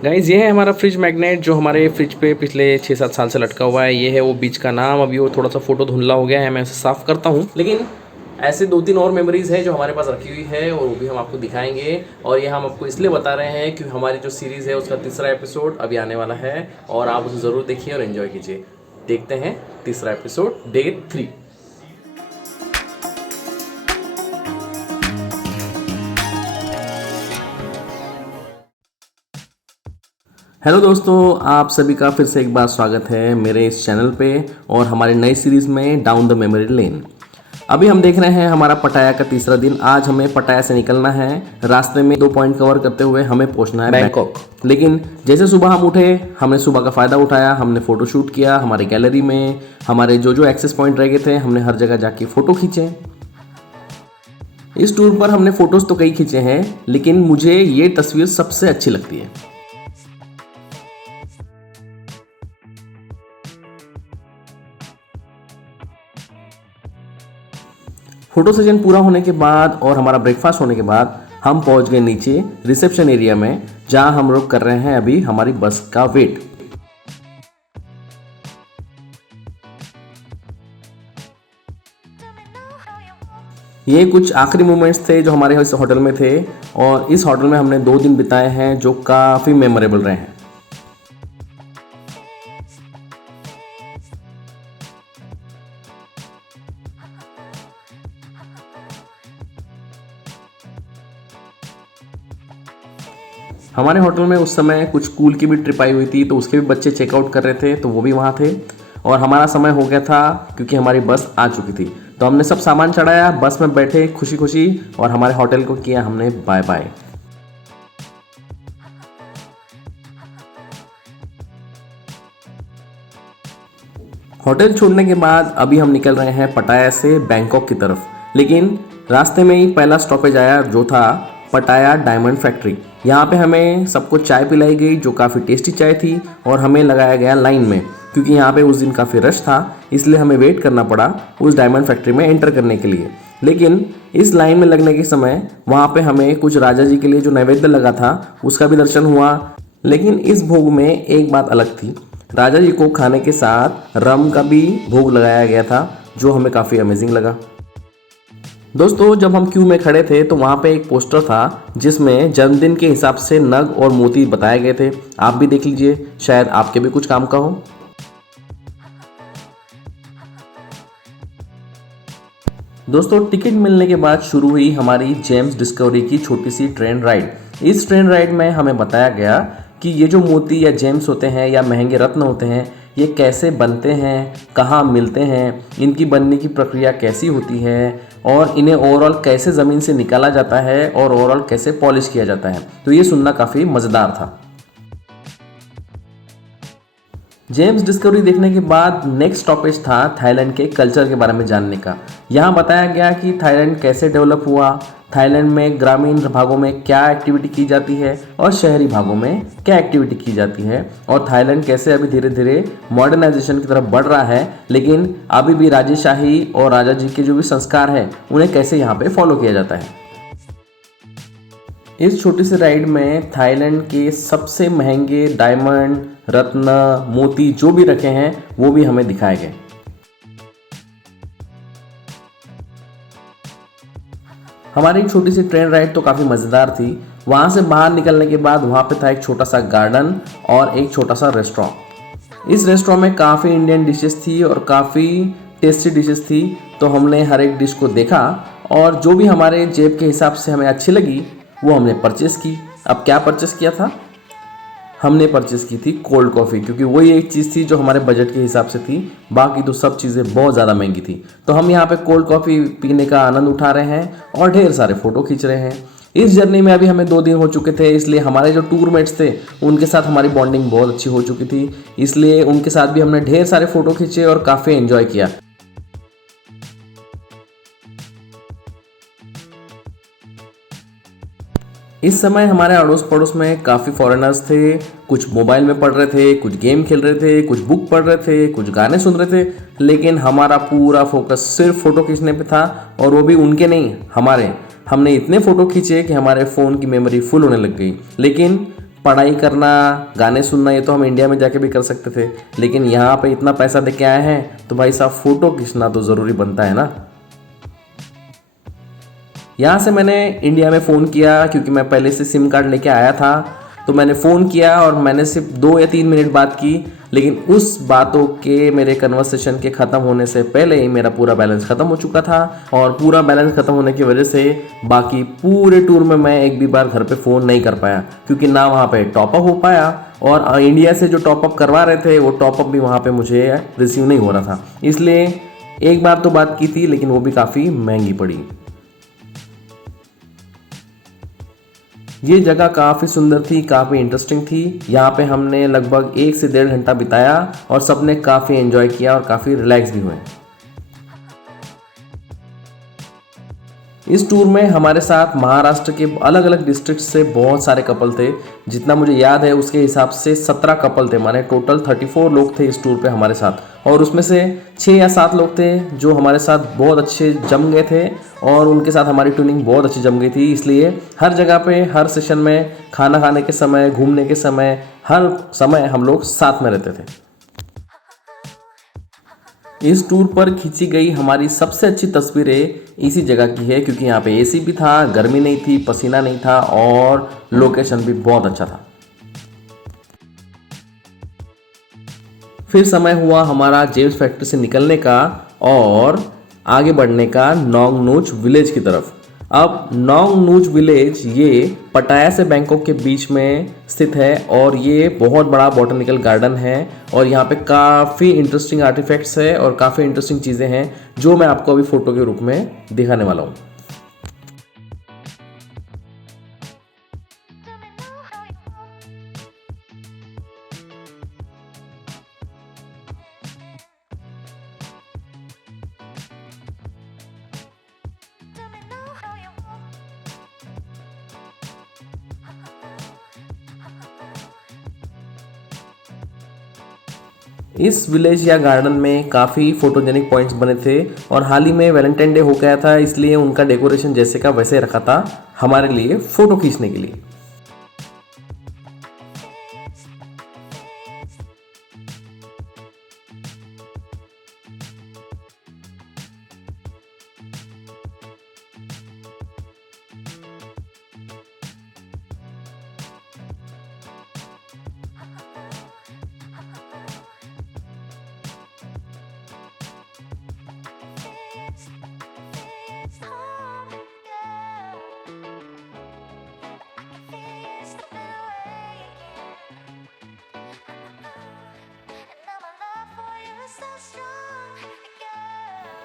Guys ये है हमारा फ्रिज मैग्नेट जो हमारे फ्रिज पे पिछले 6-7 साल से लटका हुआ है। ये है वो बीच का नाम। अभी वो थोड़ा सा फोटो धुंधला हो गया है, मैं इसे साफ करता हूँ। लेकिन ऐसे 2-3 और मेमोरीज है जो हमारे पास रखी हुई है और वो भी हम आपको दिखाएंगे। और ये हम आपको इसलिए बता रहे हैं कि हमारी जो सीरीज़ है उसका तीसरा एपिसोड अभी आने वाला है और आप उसे ज़रूर देखिए और एंजॉय कीजिए। देखते हैं तीसरा एपिसोड डे 3। हेलो दोस्तों, आप सभी का फिर से एक बार स्वागत है मेरे इस चैनल पे और हमारी नई सीरीज़ में डाउन द मेमोरी लेन। अभी हम देख रहे हैं हमारा पटाया का तीसरा दिन। आज हमें पटाया से निकलना है। रास्ते में 2 पॉइंट कवर करते हुए हमें पहुंचना है बैंकॉक। लेकिन जैसे सुबह हम उठे, हमने सुबह का फ़ायदा उठाया, हमने फ़ोटो शूट किया। हमारे गैलरी में हमारे जो एक्सेस पॉइंट रह गए थे, हमने हर जगह जाके फ़ोटो खींचे। इस टूर पर हमने फ़ोटोज़ तो कई खींचे हैं, लेकिन मुझे ये तस्वीर सबसे अच्छी लगती है। फोटो सेशन पूरा होने के बाद और हमारा ब्रेकफास्ट होने के बाद हम पहुंच गए नीचे रिसेप्शन एरिया में, जहां हम लोग कर रहे हैं अभी हमारी बस का वेट। ये कुछ आखिरी मोमेंट्स थे जो हमारे इस होटल में थे और इस होटल में हमने 2 दिन बिताए हैं जो काफ़ी मेमोरेबल रहे हैं। हमारे होटल में उस समय कुछ स्कूल की भी ट्रिप आई हुई थी, तो उसके भी बच्चे चेकआउट कर रहे थे, तो वो भी वहाँ थे। और हमारा समय हो गया था क्योंकि हमारी बस आ चुकी थी, तो हमने सब सामान चढ़ाया, बस में बैठे खुशी खुशी और हमारे होटल को किया हमने बाय बाय। होटल छोड़ने के बाद अभी हम निकल रहे हैं पटाया से बैंकॉक की तरफ। लेकिन रास्ते में ही पहला स्टॉपेज आया जो था पटाया डायमंड फैक्ट्री। यहाँ पे हमें सबको चाय पिलाई गई जो काफ़ी टेस्टी चाय थी और हमें लगाया गया लाइन में, क्योंकि यहाँ पे उस दिन काफ़ी रश था, इसलिए हमें वेट करना पड़ा उस डायमंड फैक्ट्री में एंटर करने के लिए। लेकिन इस लाइन में लगने के समय वहाँ पे हमें कुछ राजा जी के लिए जो नैवेद्य लगा था उसका भी दर्शन हुआ। लेकिन इस भोग में एक बात अलग थी, राजा जी को खाने के साथ रम का भी भोग लगाया गया था, जो हमें काफ़ी अमेजिंग लगा। दोस्तों, जब हम क्यू में खड़े थे तो वहाँ पे एक पोस्टर था जिसमें जन्मदिन के हिसाब से नग और मोती बताए गए थे। आप भी देख लीजिए, शायद आपके भी कुछ काम का हो। दोस्तों, टिकट मिलने के बाद शुरू हुई हमारी जेम्स डिस्कवरी की छोटी सी ट्रेन राइड। इस ट्रेन राइड में हमें बताया गया कि ये जो मोती या जेम्स होते हैं या महंगे रत्न होते हैं, ये कैसे बनते हैं, कहाँ मिलते हैं, इनकी बनने की प्रक्रिया कैसी होती है और इन्हें ओवरऑल कैसे ज़मीन से निकाला जाता है और ओवरऑल कैसे पॉलिश किया जाता है। तो ये सुनना काफ़ी मज़ेदार था। जेम्स डिस्कवरी देखने के बाद नेक्स्ट स्टॉपेज था थाईलैंड के कल्चर के बारे में जानने का। यहाँ बताया गया कि थाईलैंड कैसे डेवलप हुआ, थाईलैंड में ग्रामीण भागों में क्या एक्टिविटी की जाती है और शहरी भागों में क्या एक्टिविटी की जाती है, और थाईलैंड कैसे अभी धीरे धीरे मॉडर्नाइजेशन की तरफ बढ़ रहा है, लेकिन अभी भी राजेशाही और राजा जी के जो भी संस्कार हैं उन्हें कैसे यहाँ पे फॉलो किया जाता है। इस छोटी सी राइड में थाईलैंड के सबसे महंगे डायमंड, रत्न, मोती जो भी रखे हैं वो भी हमें दिखाए गए। हमारी छोटी सी ट्रेन राइड तो काफ़ी मज़ेदार थी। वहाँ से बाहर निकलने के बाद वहाँ पे था एक छोटा सा गार्डन और एक छोटा सा रेस्टोरेंट। इस रेस्टोरेंट में काफ़ी इंडियन डिशेस थी और काफ़ी टेस्टी डिशेस थी, तो हमने हर एक डिश को देखा और जो भी हमारे जेब के हिसाब से हमें अच्छी लगी वो हमने परचेस की। अब क्या परचेस किया था? हमने परचेस की थी कोल्ड कॉफ़ी, क्योंकि वही एक चीज़ थी जो हमारे बजट के हिसाब से थी, बाकी तो सब चीज़ें बहुत ज़्यादा महंगी थी। तो हम यहाँ पे कोल्ड कॉफ़ी पीने का आनंद उठा रहे हैं और ढेर सारे फ़ोटो खींच रहे हैं। इस जर्नी में अभी हमें 2 दिन हो चुके थे, इसलिए हमारे जो टूरमेट्स थे उनके साथ हमारी बॉन्डिंग बहुत अच्छी हो चुकी थी, इसलिए उनके साथ भी हमने ढेर सारे फ़ोटो खींचे और काफ़ी एंजॉय किया। इस समय हमारे अड़ोस पड़ोस में काफ़ी फॉरेनर्स थे। कुछ मोबाइल में पढ़ रहे थे, कुछ गेम खेल रहे थे, कुछ बुक पढ़ रहे थे, कुछ गाने सुन रहे थे, लेकिन हमारा पूरा फोकस सिर्फ फ़ोटो खींचने पे था, और वो भी उनके नहीं, हमारे। हमने इतने फ़ोटो खींचे कि हमारे फ़ोन की मेमोरी फुल होने लग गई। लेकिन पढ़ाई करना, गाने सुनना ये तो हम इंडिया में जाके भी कर सकते थे, लेकिन यहाँ पे इतना पैसा दे के आए हैं तो भाई साहब फ़ोटो खींचना तो ज़रूरी बनता है ना। यहाँ से मैंने इंडिया में फ़ोन किया, क्योंकि मैं पहले से सिम कार्ड लेके आया था, तो मैंने फ़ोन किया और मैंने सिर्फ 2 या 3 मिनट बात की, लेकिन उस बातों के मेरे कन्वर्सेशन के ख़त्म होने से पहले ही मेरा पूरा बैलेंस ख़त्म हो चुका था। और पूरा बैलेंस ख़त्म होने की वजह से बाकी पूरे टूर में मैं एक भी बार घर पे फ़ोन नहीं कर पाया, क्योंकि ना वहाँ पे टॉपअप हो पाया, और इंडिया से जो टॉपअप करवा रहे थे वो टॉपअप भी वहाँ पे मुझे रिसीव नहीं हो रहा था। इसलिए एक बार तो बात की थी, लेकिन वो भी काफ़ी महंगी पड़ी। ये जगह काफ़ी सुंदर थी, काफ़ी इंटरेस्टिंग थी। यहाँ पे हमने लगभग 1 से 1.5 घंटा बिताया और सबने काफ़ी एंजॉय किया और काफ़ी रिलैक्स भी हुए। इस टूर में हमारे साथ महाराष्ट्र के अलग अलग डिस्ट्रिक्ट से बहुत सारे कपल थे। जितना मुझे याद है उसके हिसाब से 17 कपल थे, माने टोटल 34 लोग थे इस टूर पे हमारे साथ। और उसमें से 6 या 7 लोग थे जो हमारे साथ बहुत अच्छे जम गए थे, और उनके साथ हमारी ट्यूनिंग बहुत अच्छी जम गई थी। इसलिए हर जगह पे, हर सेशन में, खाना खाने के समय, घूमने के समय, हर समय हम लोग साथ में रहते थे। इस टूर पर खींची गई हमारी सबसे अच्छी तस्वीरें इसी जगह की है, क्योंकि यहाँ पे एसी भी था, गर्मी नहीं थी, पसीना नहीं था, और लोकेशन भी बहुत अच्छा था। फिर समय हुआ हमारा जेम्स फैक्ट्री से निकलने का और आगे बढ़ने का नोंगनूच विलेज की तरफ। अब नोंगनूच विलेज ये पटाया से बैंकॉक के बीच में स्थित है, और ये बहुत बड़ा बॉटनिकल गार्डन है, और यहाँ पे काफ़ी इंटरेस्टिंग आर्टिफैक्ट्स है और काफ़ी इंटरेस्टिंग चीज़ें हैं जो मैं आपको अभी फ़ोटो के रूप में दिखाने वाला हूँ। इस विलेज या गार्डन में काफ़ी फोटोजेनिक पॉइंट्स बने थे, और हाल ही में वैलेंटाइन डे हो गया था, इसलिए उनका डेकोरेशन जैसे का वैसे रखा था हमारे लिए फ़ोटो खींचने के लिए।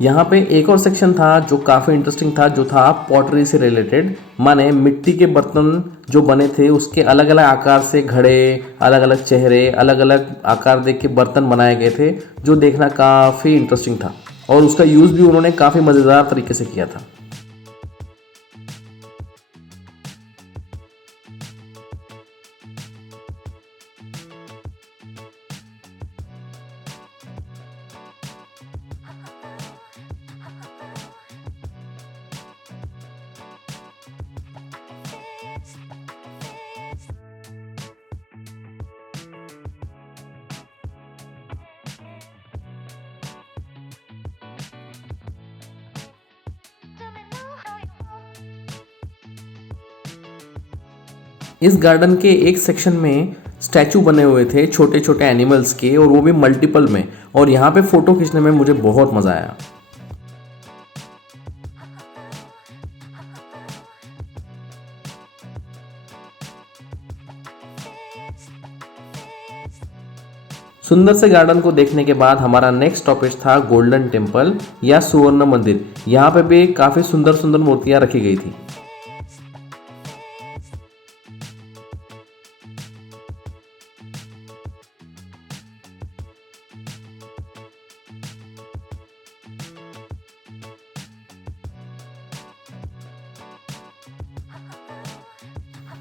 यहाँ पे एक और सेक्शन था जो काफ़ी इंटरेस्टिंग था, जो था पॉटरी से रिलेटेड, माने मिट्टी के बर्तन जो बने थे उसके अलग अलग आकार से घड़े, अलग अलग चेहरे, अलग अलग आकार देख के बर्तन बनाए गए थे, जो देखना काफ़ी इंटरेस्टिंग था, और उसका यूज़ भी उन्होंने काफ़ी मज़ेदार तरीके से किया था। इस गार्डन के एक सेक्शन में स्टैचू बने हुए थे छोटे छोटे एनिमल्स के, और वो भी मल्टीपल में, और यहाँ पे फ़ोटो खींचने में मुझे बहुत मज़ा आया। सुंदर से गार्डन को देखने के बाद हमारा नेक्स्ट स्टॉपेज था गोल्डन टेम्पल या सुवर्ण मंदिर। यहाँ पे भी काफ़ी सुंदर सुंदर मूर्तियाँ रखी गई थी।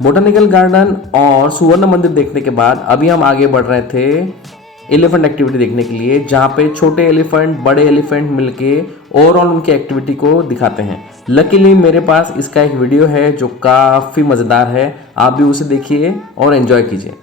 बोटानिकल गार्डन और सुवर्ण मंदिर देखने के बाद अभी हम आगे बढ़ रहे थे एलिफेंट एक्टिविटी देखने के लिए, जहाँ पे छोटे एलिफेंट बड़े एलिफेंट मिलके ओवरऑल उनकी एक्टिविटी को दिखाते हैं। लकीली मेरे पास इसका एक वीडियो है जो काफ़ी मज़ेदार है, आप भी उसे देखिए और एंजॉय कीजिए।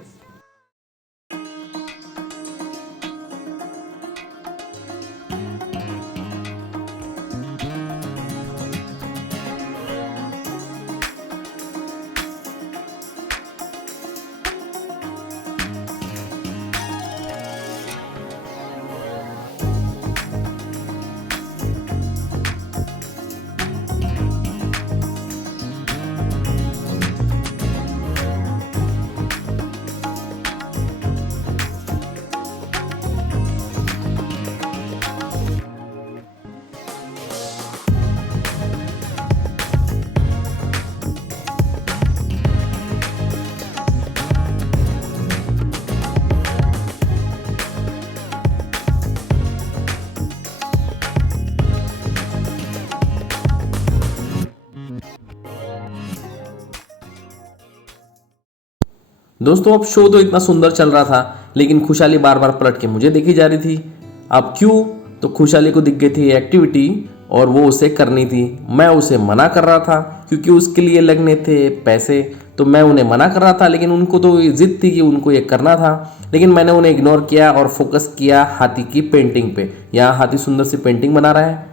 दोस्तों अब शो तो इतना सुंदर चल रहा था, लेकिन खुशहाली बार बार पलट के मुझे देखी जा रही थी। अब क्यों? तो खुशहाली को दिख गई थी एक्टिविटी और वो उसे करनी थी। मैं उसे मना कर रहा था क्योंकि उसके लिए लगने थे पैसे, तो मैं उन्हें मना कर रहा था, लेकिन उनको तो जिद थी कि उनको ये करना था। लेकिन मैंने उन्हें इग्नोर किया और फोकस किया हाथी की पेंटिंग पे। यहाँ हाथी सुंदर सी पेंटिंग बना रहा है।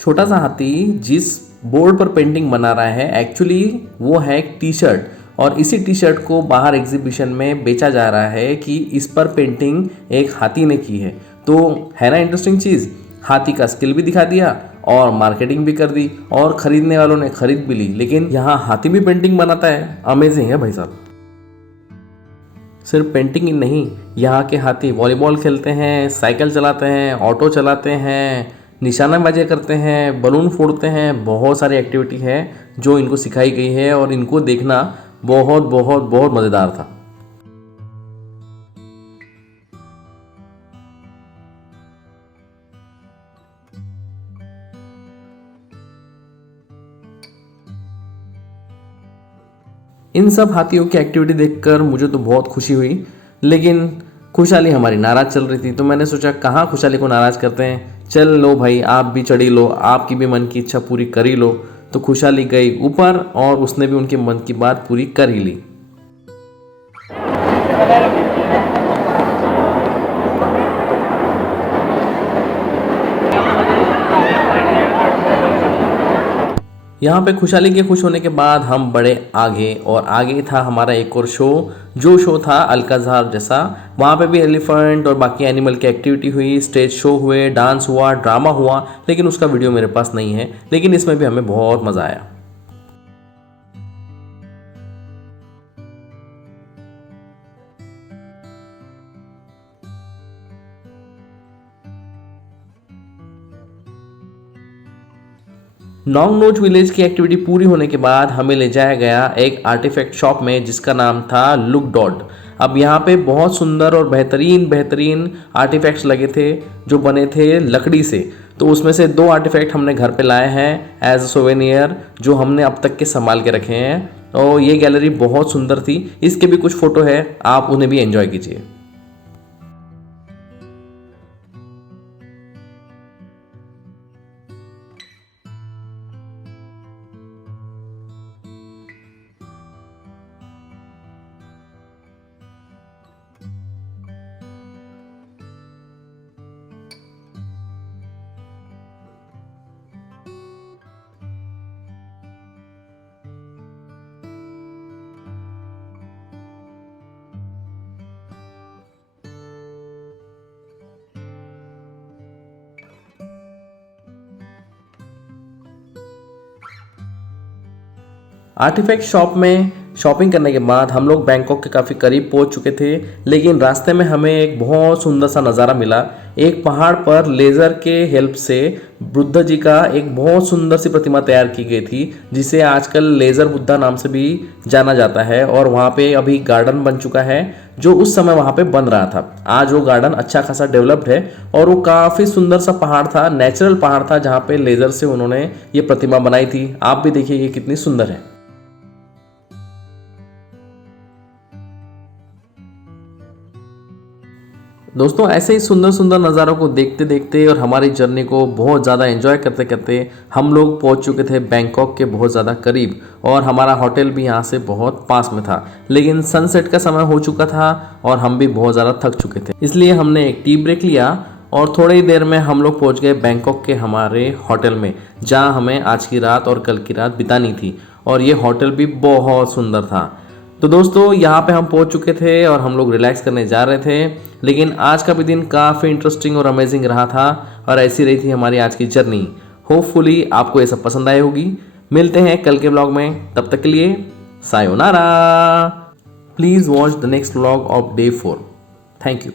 छोटा सा हाथी जिस बोर्ड पर पेंटिंग बना रहा है एक्चुअली वो है एक टी शर्ट, और इसी टी शर्ट को बाहर एग्जीबिशन में बेचा जा रहा है कि इस पर पेंटिंग एक हाथी ने की है। तो है ना इंटरेस्टिंग चीज़, हाथी का स्किल भी दिखा दिया और मार्केटिंग भी कर दी और खरीदने वालों ने खरीद भी ली। लेकिन यहाँ हाथी भी पेंटिंग बनाता है, अमेजिंग है भाई साहब। सिर्फ पेंटिंग ही नहीं, यहाँ के हाथी वॉलीबॉल खेलते हैं, साइकिल चलाते हैं, ऑटो चलाते हैं, निशानाबाजी करते हैं, बलून फोड़ते हैं। बहुत सारी एक्टिविटी है जो इनको सिखाई गई है और इनको देखना बहुत बहुत बहुत मज़ेदार था। इन सब हाथियों की एक्टिविटी देखकर मुझे तो बहुत खुशी हुई, लेकिन खुशहाली हमारी नाराज़ चल रही थी। तो मैंने सोचा कहाँ खुशहाली को नाराज़ करते हैं, चल लो भाई आप भी चढ़ी लो, आपकी भी मन की इच्छा पूरी कर ही लो। तो खुशहाली गई ऊपर और उसने भी उनके मन की बात पूरी कर ही ली। यहाँ पे खुशहाली के खुश होने के बाद हम बढ़े आगे, और आगे था हमारा एक और शो, जो शो था अल्काज़ार जैसा। वहाँ पे भी एलिफेंट और बाकी एनिमल की एक्टिविटी हुई, स्टेज शो हुए, डांस हुआ, ड्रामा हुआ, लेकिन उसका वीडियो मेरे पास नहीं है। लेकिन इसमें भी हमें बहुत मज़ा आया। नॉन्ग नोच विलेज की एक्टिविटी पूरी होने के बाद हमें ले जाया गया एक आर्टिफैक्ट शॉप में जिसका नाम था लुक डॉट। अब यहाँ पे बहुत सुंदर और बेहतरीन बेहतरीन आर्टिफैक्ट्स लगे थे जो बने थे लकड़ी से। तो उसमें से 2 आर्टिफैक्ट हमने घर पे लाए हैं एज अ सोवेनियर, जो हमने अब तक के संभाल के रखे हैं। और ये गैलरी बहुत सुंदर थी, इसके भी कुछ फ़ोटो है, आप उन्हें भी एंजॉय कीजिए। आर्टिफैक्ट शॉप में शॉपिंग करने के बाद हम लोग बैंकॉक के काफ़ी करीब पहुंच चुके थे, लेकिन रास्ते में हमें एक बहुत सुंदर सा नज़ारा मिला। एक पहाड़ पर लेज़र के हेल्प से बुद्ध जी का एक बहुत सुंदर सी प्रतिमा तैयार की गई थी, जिसे आजकल लेज़र बुद्धा नाम से भी जाना जाता है। और वहाँ पे अभी गार्डन बन चुका है जो उस समय वहाँ पे बन रहा था। आज वो गार्डन अच्छा खासा डेवलप्ड है और वो काफ़ी सुंदर सा पहाड़ था, नेचुरल पहाड़ था, जहाँ पे लेज़र से उन्होंने ये प्रतिमा बनाई थी। आप भी देखिए ये कितनी सुंदर है। दोस्तों ऐसे ही सुंदर सुंदर नज़ारों को देखते देखते और हमारी जर्नी को बहुत ज़्यादा एंजॉय करते करते हम लोग पहुंच चुके थे बैंकॉक के बहुत ज़्यादा करीब, और हमारा होटल भी यहाँ से बहुत पास में था। लेकिन सनसेट का समय हो चुका था और हम भी बहुत ज़्यादा थक चुके थे, इसलिए हमने एक टी ब्रेक लिया और थोड़ी ही देर में हम लोग पहुँच गए बैंकॉक के हमारे होटल में, जहाँ हमें आज की रात और कल की रात बितानी थी। और ये होटल भी बहुत सुंदर था। तो दोस्तों यहाँ पे हम पहुँच चुके थे और हम लोग रिलैक्स करने जा रहे थे, लेकिन आज का भी दिन काफ़ी इंटरेस्टिंग और अमेजिंग रहा था और ऐसी रही थी हमारी आज की जर्नी। होपफुली आपको ये सब पसंद आई होगी। मिलते हैं कल के व्लॉग में, तब तक के लिए sayonara. Please watch the next vlog of day 4। Thank you.